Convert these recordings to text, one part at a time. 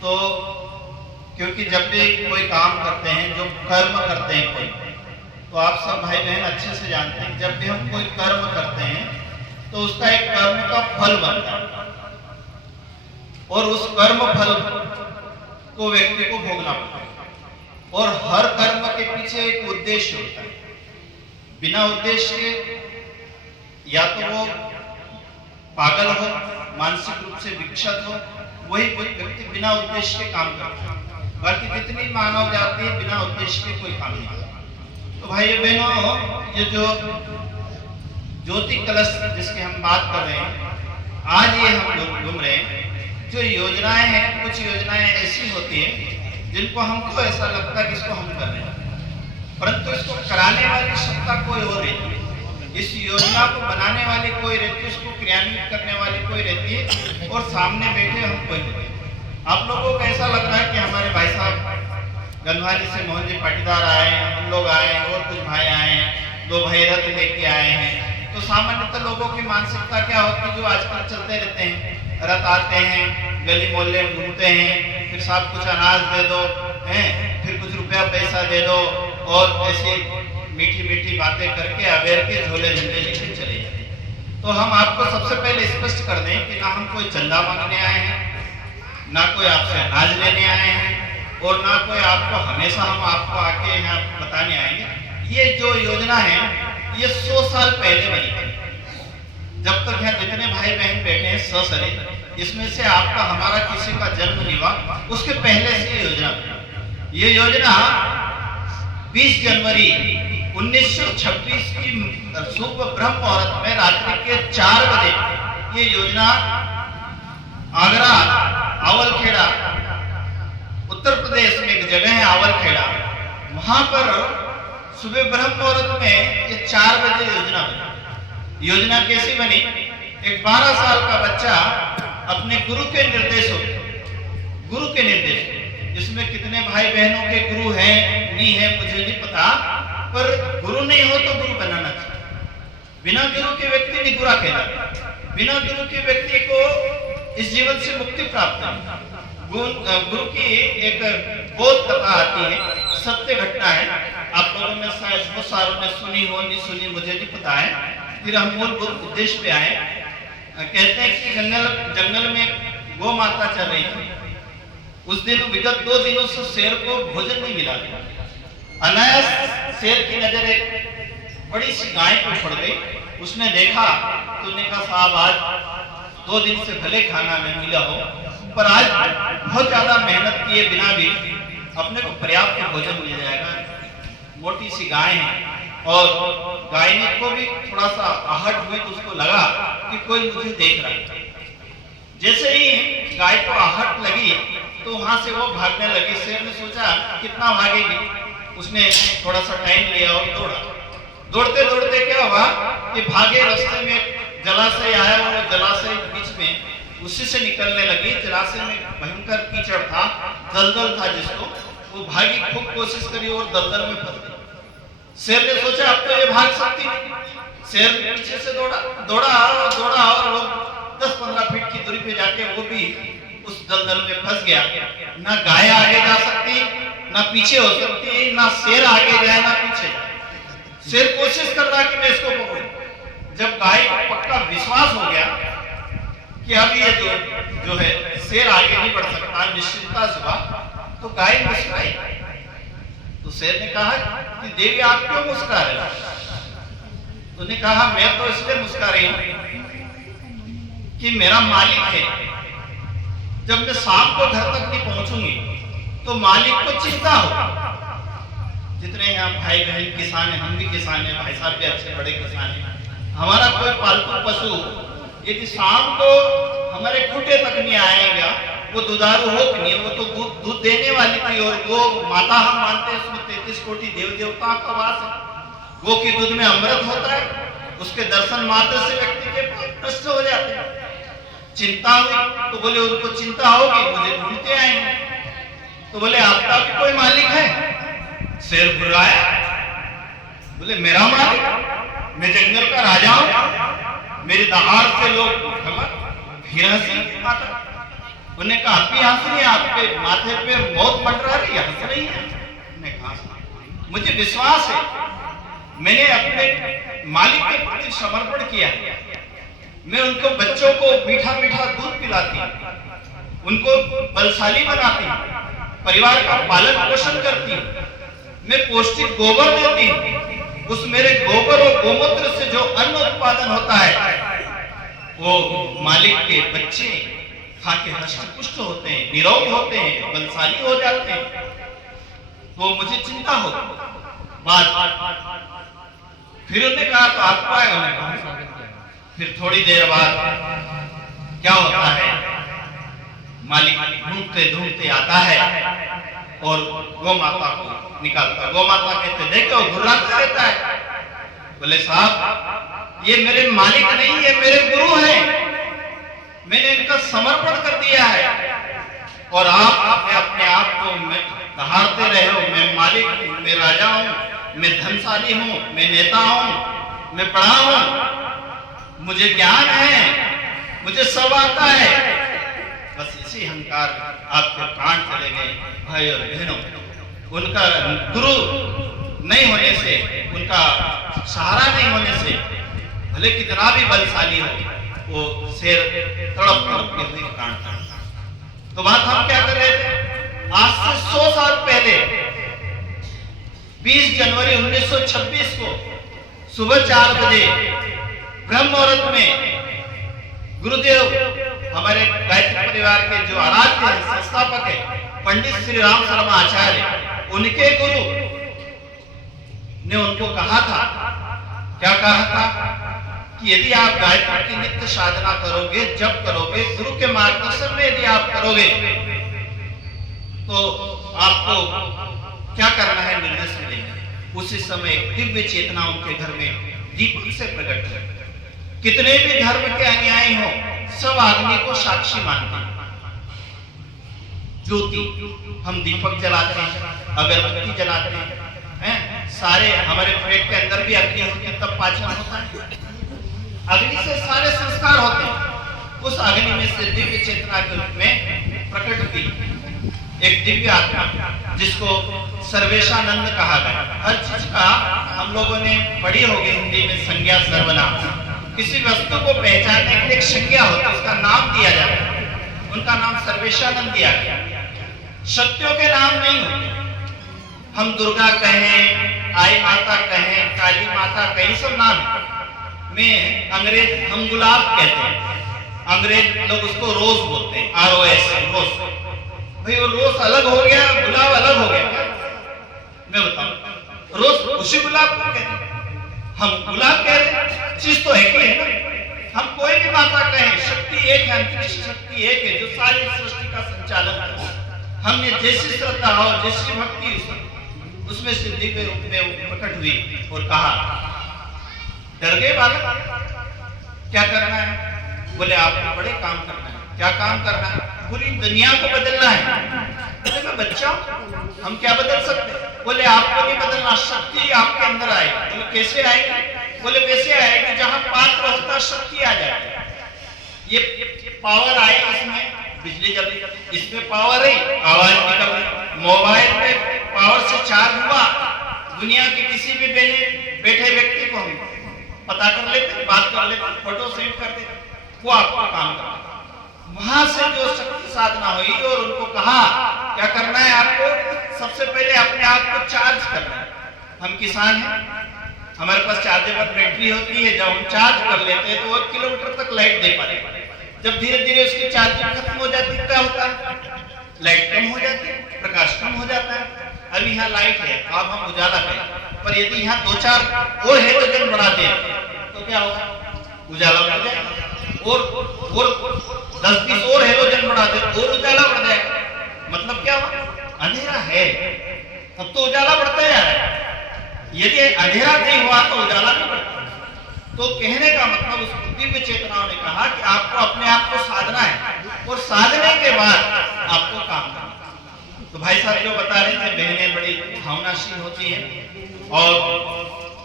तो क्योंकि जब भी कोई काम करते हैं, जो कर्म करते हैं कोई, तो आप सब भाई बहन अच्छे से जानते हैं जब भी हम कोई कर्म करते हैं तो उसका एक कर्म का फल बनता है और उस कर्म फल को व्यक्ति को भोगना पड़ता है। और हर कर्म के पीछे एक उद्देश्य होता है। बिना उद्देश्य के या तो वो पागल हो, मानसिक रूप से विक्षत हो, वही कोई व्यक्ति बिना उद्देश्य के काम करता है। बाकी जितनी मानव जाति है बिना उद्देश्य के कोई काम नहीं करता। तो भाई बहनों, ये जो ज्योति कलश जिसकी हम बात कर रहे हैं, आज ये हम लोग घूम रहे हैं, जो योजनाएं हैं, कुछ योजनाएं ऐसी होती हैं जिनको हमको ऐसा लगता है कि इसको हम कर रहे हैं, परंतु इसको कराने वाली सत्ता कोई और रहती है। इस योजना को बनाने वाली कोई रहती है, उसको क्रियान्वित करने वाली कोई रहती है और सामने बैठे हम कोई होते हैं। आप लोगों को ऐसा लग रहा है कि हमारे भाई साहब गंधवाली से मोहन जी पाटीदार आए हैं, हम लोग आए हैं और कुछ भाई आए हैं, 2 भाई रथ लेके आए हैं। तो सामान्यतः लोगों की मानसिकता क्या होती है, जो आजकल चलते रहते हैं, रथ आते हैं, गली मोहल्ले में घूमते हैं, फिर साहब कुछ अनाज दे दो, हैं, फिर कुछ रुपया पैसा दे दो और ऐसी मीठी मीठी बातें करके अबेर के झोले झंडे लेके चले जाते हैं। तो हम आपको सबसे पहले स्पष्ट कर दें कि ना हम कोई चंदा मांगने आए हैं, ना कोई आपसे अनाज लेने आए हैं और ना कोई आपको हमेशा हम आपको आके यहाँ बताने आएंगे। ये जो योजना है ये 100 साल पहले बनी थी। जब तक यहाँ जितने भाई बहन बैठे हैं सशरीर, इसमें से आपका हमारा किसी का जन्म नहीं हुआ, उसके पहले से ये योजना 20 जनवरी 1926 की शुभ ब्रह्म मुहूर्त में रात्रि के 4 बजे ये योजना आगरा आवलखेड़ा, उत्तर प्रदेश में एक जगह है आवलखेड़ा, वहां पर सुबह ब्रह्म मुहूर्त में ये 4 बजे योजना बनी। योजना कैसी बनी? एक 12 साल का बच्चा अपने गुरु के निर्देश, इसमें कितने भाई बहनों के गुरु हैं नहीं है मुझे नहीं पता, पर गुरु नहीं हो तो गुरु बनाना चाहिए। बिना गुरु के व्यक्ति निगुरा कहलाता। बिना गुरु के व्यक्ति को इस जीवन से मुक्ति प्राप्त है। गुरु की एक बोध कथा आती है, सत्य घटना है, आप लोगों में शायद बहुत सारों ने सुनी हो, नहीं सुनी मुझे नहीं पता है। फिर हम मूलभूत उद्देश्य पे आए। कहते हैं कि जंगल में गौ माता चल रही थी। उस दिन विगत 2 दिनों से शेर को भोजन नहीं मिला। अनायास शेर की नजर एक बड़ी सी गाय पर पड़ गई। उसने देखा तो उसने कहा, साहब आज 2 दिन से भले खाना नहीं मिला हो, पर आज बहुत ज्यादा मेहनत किए बिना भी अपने को पर्याप्त भोजन मिल जाएगा। मोटी सी गाय है और गाय को भी थोड़ा सा आहट हुई तो उसको लगा कि कोई मुझे देख रहा है। जैसे ही गाय को आहट लगी तो वहां से वो भागने लगी। शेर ने सोचा कितना भागेगी, उसने थोड़ा सा टाइम लिया और दौड़ा। दौड़ते दौड़ते क्या हुआ कि भागे, रास्ते में जलाशय आया और जलाशय के बीच में उसी से निकलने लगी। जलाशय में भयंकर कीचड़ था, दलदल था, जिसको वो भागी, खूब कोशिश करी और दलदल में फंस गई। शेर ने सोचा अब तो ये भाग सकती नहीं। शेर पीछे से दौड़ा और वो 10-15 फीट की दूरी पे जाके वो भी उस दलदल में फंस गया। ना गाय आगे जा सकती, ना पीछे हो सकती, ना शेर आगे जाए ना पीछे। शेर कोशिश कर रहा कि मैं इसको पकड़ूं। जब गाय को पक्का विश्वास हो गया कि अब ये जो है शेर आगे नहीं बढ़ सकता, निश्चिंता से, तो गाय मुस्कुराई। तो शेर ने कहा कि देवी आप क्यों मुस्कुरा रहे हो? उसने कहा मैं तो इसलिए मुस्कुरा रही हूं कि मेरा मालिक है। जब मैं शाम को घर तक नहीं पहुंचूंगी तो मालिक को चिंता होगी। जितने यहाँ भाई बहन किसान हैं, हम भी किसान हैं, भाई साहब भी अच्छे बड़े किसान हैं। हमारा कोई पालतू पशु यदि शाम को हमारे खूंटे तक नहीं आएगा, वो दुधारू हो कि नहीं, वो तो दूध देने वाली थी और गो माता हम मानते हैं, उसमें 33 कोटि देव देवताओं का वास है। गो के दूध में अमृत होता है, उसके दर्शन मात्र से व्यक्ति के प्रश्न हो जाते हैं। चिंता हुई तो बोले उनको चिंता होगी, मुझे ढूंढते आएंगे। तो बोले आपका भी कोई मालिक है? शेर घुर्राया, बोले मेरा मालिक, मैं जंगल का राजा हूं, मेरी दहाड़ से लोग खबर फिर हंसी माता। उन्होंने कहा आप भी हंस रही हैं, आपके माथे पे मौत मंडरा रही है, हंस रही है? उन्होंने कहा मुझे विश्वास है, मैंने अपने मालिक के प्रति समर्पण किया। मैं उनको बच्चों को मीठा मीठा दूध पिलाती, उनको बलशाली बनाती, परिवार का पालन पोषण करती, मैं पौष्टिक गोबर देती। उस मेरे गोबर और गोमूत्र से जो अन्न उत्पादन होता है वो मालिक के बच्चे खा के हष्ट पुष्ट होते हैं, निरोग होते हैं, बलशाली हो जाते हैं। तो मुझे चिंता हो बात। फिर उन्होंने कहा तो आपको आएगा। फिर थोड़ी देर बाद क्या होता है, मालिक ढूंढते ढूंढते आता है और गौ माता को निकालता। गौ माता कहते देखो घुर्राता रहता है। बोले साहब ये मेरे मालिक नहीं, ये मेरे गुरु हैं, मैंने इनका समर्पण कर दिया है और आप अपने आप को दहाड़ते रहे हो। मैं मालिक हूं, मैं राजा हूं, मैं धनशाली हूं, मैं नेता हूं, मैं बड़ा हूं, मुझे ज्ञान है, मुझे सब आता है। बस इसी अहंकार आपके प्राण चले गए। भाई और बहनों, उनका गुरु नहीं होने से, उनका सहारा नहीं होने से, भले कितना भी बलशाली हो, वो शेर तड़प तड़प के हुए काटता। तो बात हम क्या कर रहे थे, आज से 100 साल पहले 20 जनवरी 1926 को सुबह 4 बजे ब्रह्म मुहूर्त में गुरुदेव हमारे गायत्री परिवार के जो आराध्य हैं, संस्थापक है पंडित श्री राम शर्मा आचार्य, उनके गुरु ने उनको कहा था, क्या कहा था कि यदि आप गायत्री की नित्य साधना करोगे, जप करोगे, गुरु के मार्गदर्शन में यदि आप करोगे तो आपको क्या करना है निर्देश मिलेंगे। उसी समय एक दिव्य चेतना उनके घर में दीपक से प्रकट है। कितने भी धर्म के अनुयायी हो, सब अग्नि को साक्षी मानते हैं। ज्योति हम दीपक जलाते हैं, अगरबत्ती जलाते हैं, सारे हमारे पेट के अंदर भी अग्नि होती है, तब पाचन होता है। अग्नि से सारे संस्कार होते हैं। उस अग्नि में से दिव्य चेतना के रूप में प्रकट हुई एक दिव्य आत्मा, जिसको सर्वेशानंद कहा गया। हर चीज का हम लोगों ने पढ़ी होगी हिंदी में संज्ञा सर्वनाम। किसी वस्तु को पहचानने के लिए एक संज्ञा होती है, उसका नाम दिया जाता है। उनका नाम सर्वेशानंद दिया गया। शक्तियों के नाम नहीं होते। हम दुर्गा कहें, आई माता कहें, काली माता कहें, सब नाम में अंग्रेज हम गुलाब कहते हैं, अंग्रेज लोग उसको रोज बोलते हैं, ROS रोज। भाई वो रोज अलग हो गया, गुलाब अलग हो गया। मैं बताऊं, रोज उसी गुलाब को कहते हैं, हम गुलाब कह रहे हैं, चीज तो एक ही है ना। हम कोई भी माता कहें, शक्ति एक है, अंतरिक्ष शक्ति एक है जो सारी सृष्टि का संचालन करती है। हमने जैसी श्रद्धा हो, जैसी भक्ति, उसमें से दिव्य रूप में प्रकट हुई और कहा, डर गए बालक, क्या करना है? बोले आपको बड़े काम करना है। क्या काम करना है? पूरी दुनिया को बदलना है। बोले मैं बच्चा, हम क्या बदल सकते? बोले आपको नहीं बदलना, शक्ति आपके अंदर आएगी। बोले कैसे आएगी? बोले वैसे आएगी जहां पात्र होता शक्ति आ जाती। ये पावर आई, इसमें बिजली जल रही, इसमें पावर है, आवाज निकल रही, मोबाइल में पावर से चार्ज हुआ, दुनिया के किसी भी बैठे व्यक्ति को हम पता कर लेते, बात कर लेते, फोटो सेंड कर देते, वो आपका काम करता। वहां से जो शक्ति साधना हुई और उनको कहा क्या करना है आपको, सबसे पहले अपने आप को चार्ज करना है। हम किसान हैं, हमारे पास चार्जेबल बैटरी होती है, जब हम चार्ज कर लेते हैं तो 1 किलोमीटर तक लाइट दे पाते हैं। जब धीरे धीरे उसकी चार्जिंग खत्म हो जाती है, क्या होता है? लाइट कम हो जाती है, प्रकाश कम हो जाता है। अभी यहाँ लाइट है, अब हम उजाला करें, पर यदि यहाँ 2-4 और हेलोजन बढ़ा दें तो क्या होगा? उजाला बढ़ जाएगा। और 10-20 और हेलोजन बढ़ा दे और उजाला बढ़ जाएगा। मतलब क्या हुआ? अंधेरा है, तब तो उजाला बढ़ता जा रहा है। यदि अंधेरा नहीं हुआ तो उजाला नहीं बढ़ता। तो कहने का मतलब उस दिव्य चेतनाओं ने कहा कि आपको अपने आप को साधना है और साधने के बाद आपको काम करना। तो भाई साहब जो बता रहे थे, बहनें बड़ी भावनाशील होती हैं और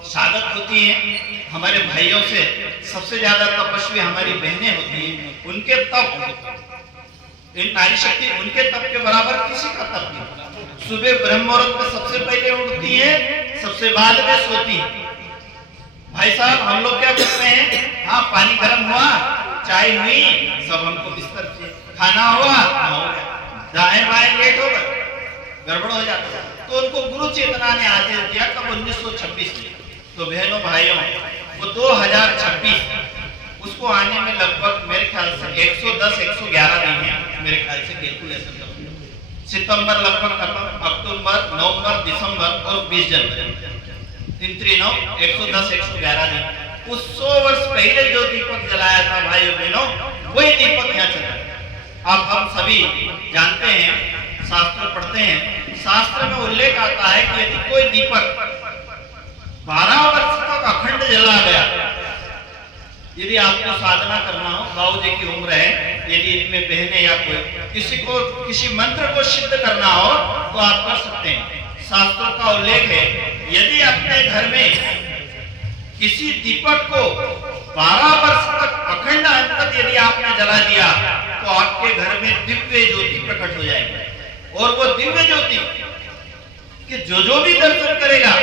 साधक होती हैं। हमारे भाइयों से सबसे ज्यादा तपस्वी हमारी बहनें होती हैं, उनके तप इन नारी शक्ति उनके तप के बराबर किसी का तप नहीं। सुबह ब्रह्म मुहूर्त में सबसे पहले उठती है, सबसे बाद में सोती है। भाई साहब हम लोग क्या करते हैं, हाँ पानी गर्म हुआ, चाय हुई, सब हमको बिस्तर पे, खाना हुआ, हो गया, दाएं बाएं लेट हो गए, गड़बड़ हो जाता है। तो उनको गुरु चेतना ने आदेश दिया कब 1926 में। तो बहनों भाइयों वो 2026 उसको आने में लगभग मेरे ख्याल से 110-111 दिन है मेरे ख्याल से कैलकुलेशन कर। सितंबर लगभग अक्टूबर, नवंबर, दिसंबर और 20 जनवरी 110-111 दिन। उस 100 वर्ष पहले जो दीपक जलाया था भाइयों बहनों, वही दीपक यहाँ चला है। अब हम सभी जानते हैं, शास्त्र पढ़ते हैं, शास्त्र में उल्लेख आता है कि यदि कोई दीपक 12 वर्ष तक अखंड जला गया, यदि आपको साधना करना हो, बाबू जी की उम्र है, यदि इनमें बहने या कोई किसी को किसी मंत्र को सिद्ध करना हो तो आप कर सकते हैं। शास्त्रों का उल्लेख है, यदि अपने घर में किसी दीपक को 12 वर्ष तक अखंड अंत यदि आपने जला दिया तो आपके घर में दिव्य ज्योति प्रकट हो जाएगी। और वो दिव्य ज्योति कि जो भी दर्शन करेगा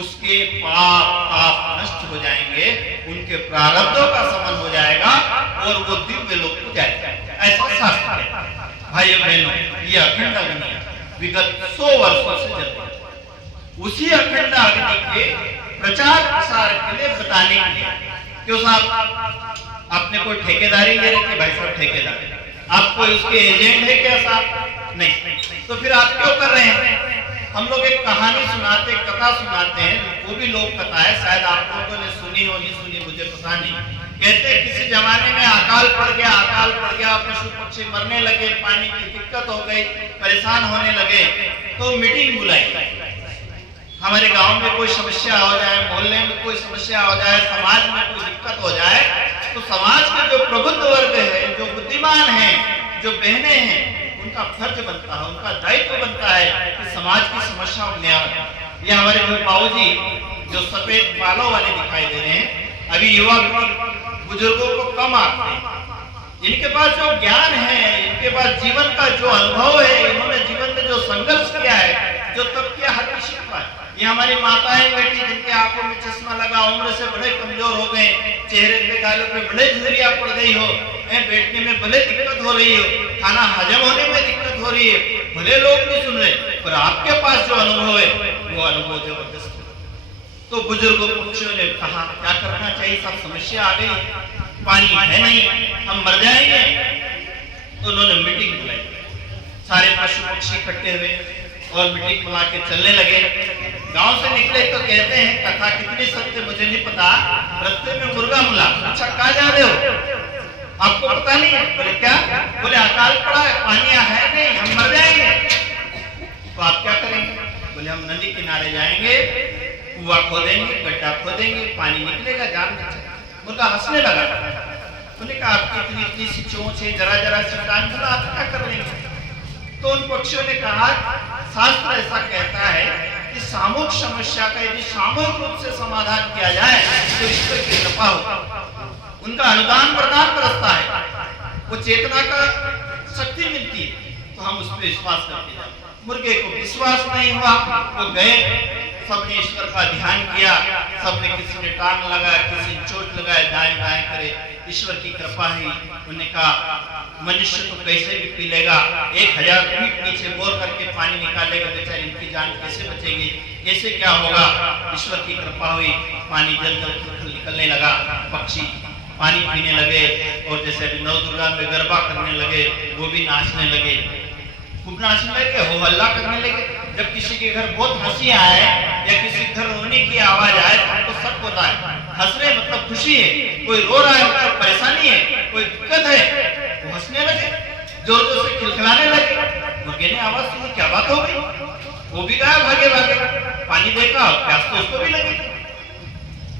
उसके पाप नष्ट हो जाएंगे, उनके प्रारब्धों का शमन हो जाएगा और वो दिव्य लोक को जाएगा। ऐसा शास्त्र है भाइयों बहनों। ये अखंड अग्नि विगत 100 वर्षों से चल रही है। उसी अखंड अग्नि के प्रचार प्रसार के लिए बताने के लिए, क्यों साहब आपने कोई ठेकेदारी ले रखी, भाई साहब ठेकेदारी, आप कोई उसके एजेंट है क्या साहब? नहीं, तो फिर आप क्यों कर रहे हैं? हम लोग एक कहानी सुनाते, कथा सुनाते हैं, वो भी लोक कथा है, शायद आप लोगों ने सुनी हो नहीं सुनी मुझे पता नहीं। कहते किसी जमाने में अकाल पड़ गया, पशु पक्षी मरने लगे, पानी की दिक्कत हो गई, परेशान होने लगे, तो मीटिंग बुलाई। हमारे गांव में कोई समस्या हो जाए, मोहल्ले में कोई समस्या हो जाए, समाज में कोई दिक्कत हो जाए, तो समाज के जो प्रबुद्ध वर्ग है, जो बुद्धिमान है, जो बहनें हैं, उनका फर्ज बनता है, उनका दायित्व बनता है कि समाज की समस्याओं में न्याय। ये हमारे बाबूजी जो सफेद बालों वाले दिखाई दे रहे हैं, अभी युवा बुजुर्गों को कम आते हैं। इनके पास जो ज्ञान है, इनके पास जीवन का जो अनुभव है, इन्होंने जीवन में जो संघर्ष किया है, जो तब किया हर किसी का है। ये हमारी माताएं बेटी जिनके आंखों में चश्मा लगा, उम्र से बड़े कमजोर हो गए, चेहरे पे गालों पे बड़े झुर्रियां पड़ गई हो, बैठने में भले दिक्कत हो रही हो, खाना हजम होने में दिक्कत हो रही है, भले लोग नहीं सुन रहे, पर आपके पास जो अनुभव है वो अनुभव जबरदस्त है। तो बुजुर्गों पक्षियों ने कहा क्या करना चाहिए, सब समस्या आ गई, पानी है नहीं, हम मर जाएंगे। तो उन्होंने मीटिंग बुलाई, सारे पशु पक्षी इकट्ठे हुए और मीटिंग बुला के चलने लगे। गांव से निकले तो कहते हैं, कथा कितनी सत्य मुझे नहीं पता, रास्ते में मुर्गा मिला, अच्छा कहाँ जा रहे हो, आपको पता नहीं है? बोले क्या? बोले अकाल पड़ा है, पानी है नहीं, हम मर जाएंगे। तो आप क्या करेंगे? बोले हम नदी किनारे जाएंगे, कुआं खोदेंगे, गड्ढा खोदेंगे, पानी निकलेगा, जान बचेगा। मुर्गा हंसने लगा। बोले कहा आपकी इतनी सी चोंच है, जरा सी कान खुला, आप क्या कर लेंगे? तो उन पक्षियों ने कहा शास्त्र ऐसा कहता है कि सामूहिक समस्या का यदि सामूहिक रूप से समाधान किया जाए तो ईश्वर की कृपा होती, उनका अनुदान वरदान बरसता है, वो चेतना का शक्ति मिलती है, तो हम उस पर विश्वास करते हैं। मुर्गे को विश्वास नहीं हुआ, वो गए, सबने ईश्वर का ध्यान किया, सबने किसी ने टांग लगाया, किसी ने चोट लगाए, दाएं बाएं करे, ईश्वर की कृपा ही। उन्होंने कहा मनुष्य तो कैसे भी पी लेगा, 1000 फीट नीचे बोर करके पानी निकालेगा, बेचारे इनकी जान कैसे बचेगी, कैसे क्या होगा? ईश्वर की कृपा हुई, पानी जल निकलने लगा, पक्षी पानी पीने लगे, और जैसे अभी नवदुर्गा में गरबा करने लगे, वो भी नाचने लगे, खूब नाचने लगे, हो हल्ला करने लगे। जब किसी के घर बहुत हंसी आए या किसी घर रोने की आवाज आए तो हमको सब होता है, हंस रहे मतलब खुशी है, कोई रो रहा है मतलब परेशानी है, कोई दिक्कत है, वो हंसने लगे, जोर जोर से खिलखिलाने लगे। मुर्गे ने आवाज सुनी, क्या बात हो गई? वो भी गया भागे भागे, पानी देखा, प्यास तो उसको भी लगी,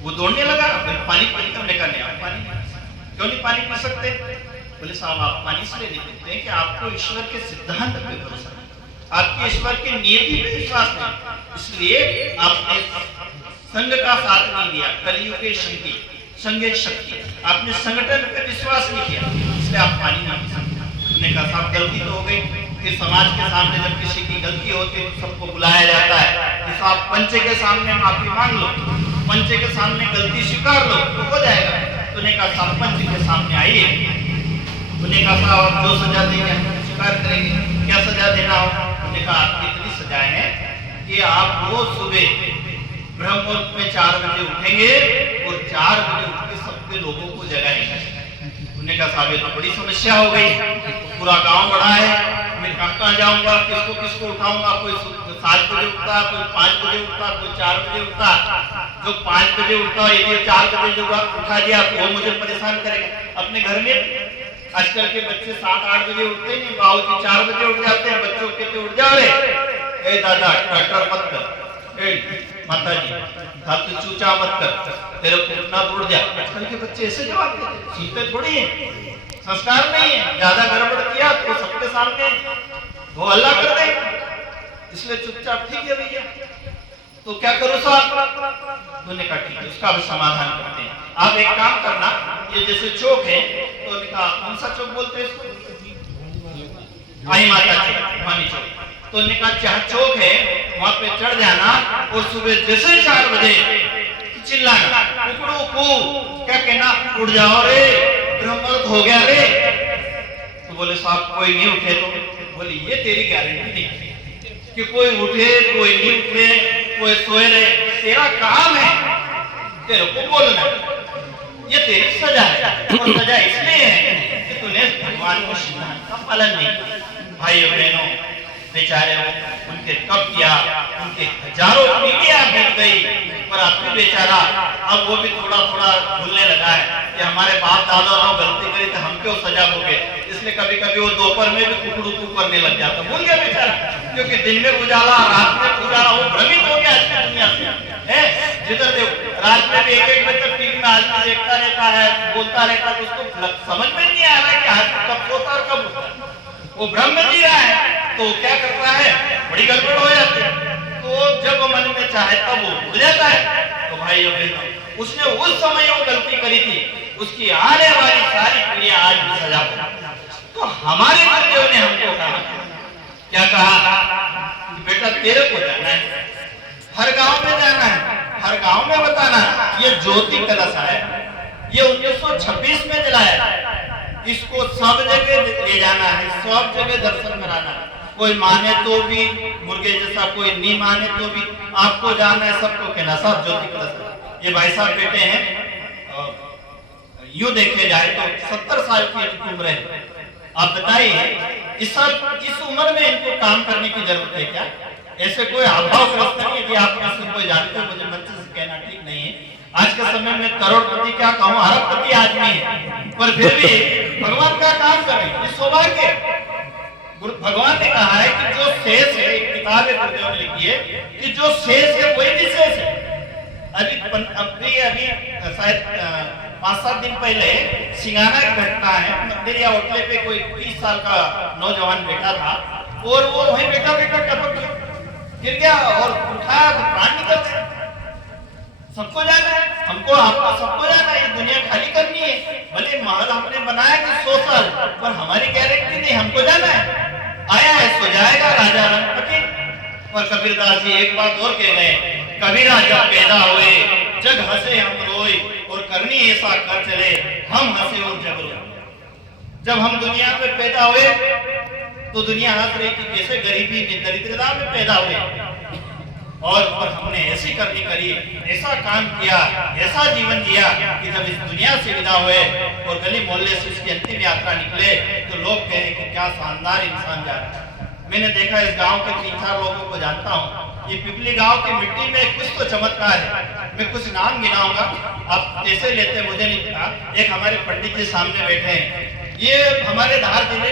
वो दौड़ने लगा, पानी पानी करने का नहीं, पानी क्यों नहीं पानी पी सकते? बोले साहब आप पानी इसलिए नहीं पीते हैं कि आपको ईश्वर के सिद्धांत पे भरोसा नहीं, आपके ईश्वर की नियति पे विश्वास नहीं, इसलिए आपने संघ का साथ नहीं दिया, कलयुग के संघ शक्ति, आपने संगठन पे विश्वास नहीं किया, इसलिए आप पानी नहीं पी सकते। उसने कहा साहब गलती तो हो गई। फिर समाज के सामने जब किसी की गलती होती है तो सबको बुलाया जाता है कि साहब पंचे के सामने माफी मांग लो, पंचे के सामने गलती स्वीकार लो तो हो जाएगा। तो ने कहा साहब पंच के सामने आइए। उन्हें कहा साहब आप जो सजा देंगे हम स्वीकार करेंगे, क्या सजा देना हो? उन्हें कहा आपकी इतनी सजाएं हैं कि आप रोज सुबह ब्रह्म मुहूर्त में 4 बजे उठेंगे और 4 बजे उठ के सबके लोगों को जगाएंगे। उन्होंने कहा साहब ये तो बड़ी समस्या हो गई, पूरा गांव बड़ा है, मैं कहाँ जाऊंगा, किसको किसको उठाऊंगा? कोई 7 बजे उठता, कोई 5 बजे उठता, कोई 4 बजे उठता। जो 5 बजे उठता है यदि 4 बजे जो उठा दिया तो वो मुझे परेशान करेगा। अपने घर में आजकल के बच्चे 7-8 बजे उठते नहीं, बाबूजी 4 बजे उठ जाते हैं, बच्चों कहते उठ जा रहे, ए दादा ट्रैक्टर मत कर, ए माता जी फालतू चूचा मत कर, तेरे को उठना उठ जा। आजकल के बच्चे ऐसे जवाब देते, सुनते थोड़ी है, संस्कार नहीं है। ज्यादा गड़बड़ किया तो सबके सामने वो हल्ला कर देंगे, इसलिए चुपचाप ठीक है भैया तो क्या करो साहब? उन्होंने कहा ठीक है, उसका भी समाधान करते हैं। आप एक काम करना, ये जैसे चौक है तो कहा कौन सा चौक बोलते हैं इसको? आई माता चौक, भवानी चौक। तो कहा जहाँ चौक है वहां पे चढ़ जाना और सुबह जैसे 4 बजे चिल्लाना, कुकड़ू कू, क्या कहना, उठ जाओ रे, ब्रह्म मुहूर्त हो गया रे। तो बोले साहब कोई नहीं उठे तो? बोले ये तेरी गारंटी नहीं कि कोई उठे कोई नहीं उठे, कोई सोए रहे, तेरा काम है तेरे को बोलना, ये तेरी सजा है। और सजा इसलिए है कि तूने भगवान को सिद्धांत का पालन नहीं किया। भाइयों बहनों बेचारे उनके कब किया, उनके हजारों पीढ़ियां बीत गई पर अब भी बेचारा अब वो भी थोड़ा थोड़ा भूलने लगा है कि हमारे बाप दादा ने गलती करी तो हम क्यों सजा भोगे। इसलिए कभी कभी वो दोपहर में भी कुकड़ू कू करने लग जाता, भूल गया बेचारा, क्योंकि दिन में उजाला रात में उजाला, वो भ्रमित हो गया आज दुनिया से है। जिधर देखो रात में भी 1-1 बजे तक टीवी में आदमी देखता रहता है, बोलता रहता है, उसको समझ में नहीं आ रहा है कि आज कब सोता और कब उठता, वो भ्रम में जी रहा है। तो क्या करता है, बड़ी गड़बड़ हो जाती है। तो जब वो मन में चाहे तब वो उड़ जाता है। तो भाइयों बहनों उसने उस समय वो गलती करी थी, उसकी आने वाली सारी पीढ़ियां आज भी सजा पाएंगी। तो हमारे गुरुदेव ने हमको कहा, क्या कहा कि बेटा तेरे को जाना है, हर गांव में जाना है, हर गांव में बताना है ये ज्योति कलश है, ये 1926 में जलाया, इसको सब जगह ले जाना है, सब जगह दर्शन कराना है। कोई माने तो भी मुर्गे जैसा, कोई नहीं माने तो भी आपको जाना है, सबको कहना सब ज्योति कलश। ये भाई साहब बेटे हैं, यूं देखे जाए तो 70 साल की उम्र है। आप बताइए इस उम्र में इनको काम करने की जरूरत है क्या? ऐसे कोई अभावग्रस्त नहीं है कि आप में कोई जानते हो, मुझे मंच से कहना ठीक नहीं है। आज के समय में करोड़पति क्या कहूँ, अरबपति आदमी है, पर फिर भी भगवान का काम करें, ये सौभाग्य। भगवान ने कहा है कि जो शेष है, एक किताब है गुरुदेव ने लिखी है कि जो शेष है वही विशेष है। अभी शायद 5-7 दिन पहले सिंगाना की घटना है, मंदिर या होटल पे कोई 30 साल का नौजवान बैठा था और वो वहीं बैठा बैठा टपक गिर गया और उठाया तो प्राण निकल गए। सबको जाना है, हमको आपको सबको जाना है, ये दुनिया खाली करनी है। भले महल हमने बनाया कि 100 साल, पर हमारी गारंटी नहीं, हमको जाना है। आया है सो जाएगा, राजा रंगपति। और कबीरदास जी एक बात और कह गए, कबीरा जब पैदा हुए जग हंसे हम रोए और करनी ऐसा कर चले हम हंसे और जग रोए। जब हम दुनिया पे पैदा हुए तो दुनिया हंस रही कि कैसे गरीबी में, दरिद्रता में पैदा हुए, और हमने ऐसी करनी करी, ऐसा काम किया, ऐसा जीवन जिया कि जब इस दुनिया से विदा हुए और गली मोहल्ले से इसकी अंतिम यात्रा निकले तो लोग कहे कि क्या शानदार इंसान जा रहा है। मैंने देखा इस गांव के 3-4 लोगों को जानता हूँ, ये पिपली गांव की मिट्टी में कुछ तो चमत्कार है। मैं कुछ नाम गिनाऊंगा, आप कैसे लेते मुझे नहीं पता। एक हमारे पंडित जी सामने बैठे हैं, ये हमारे धार जिले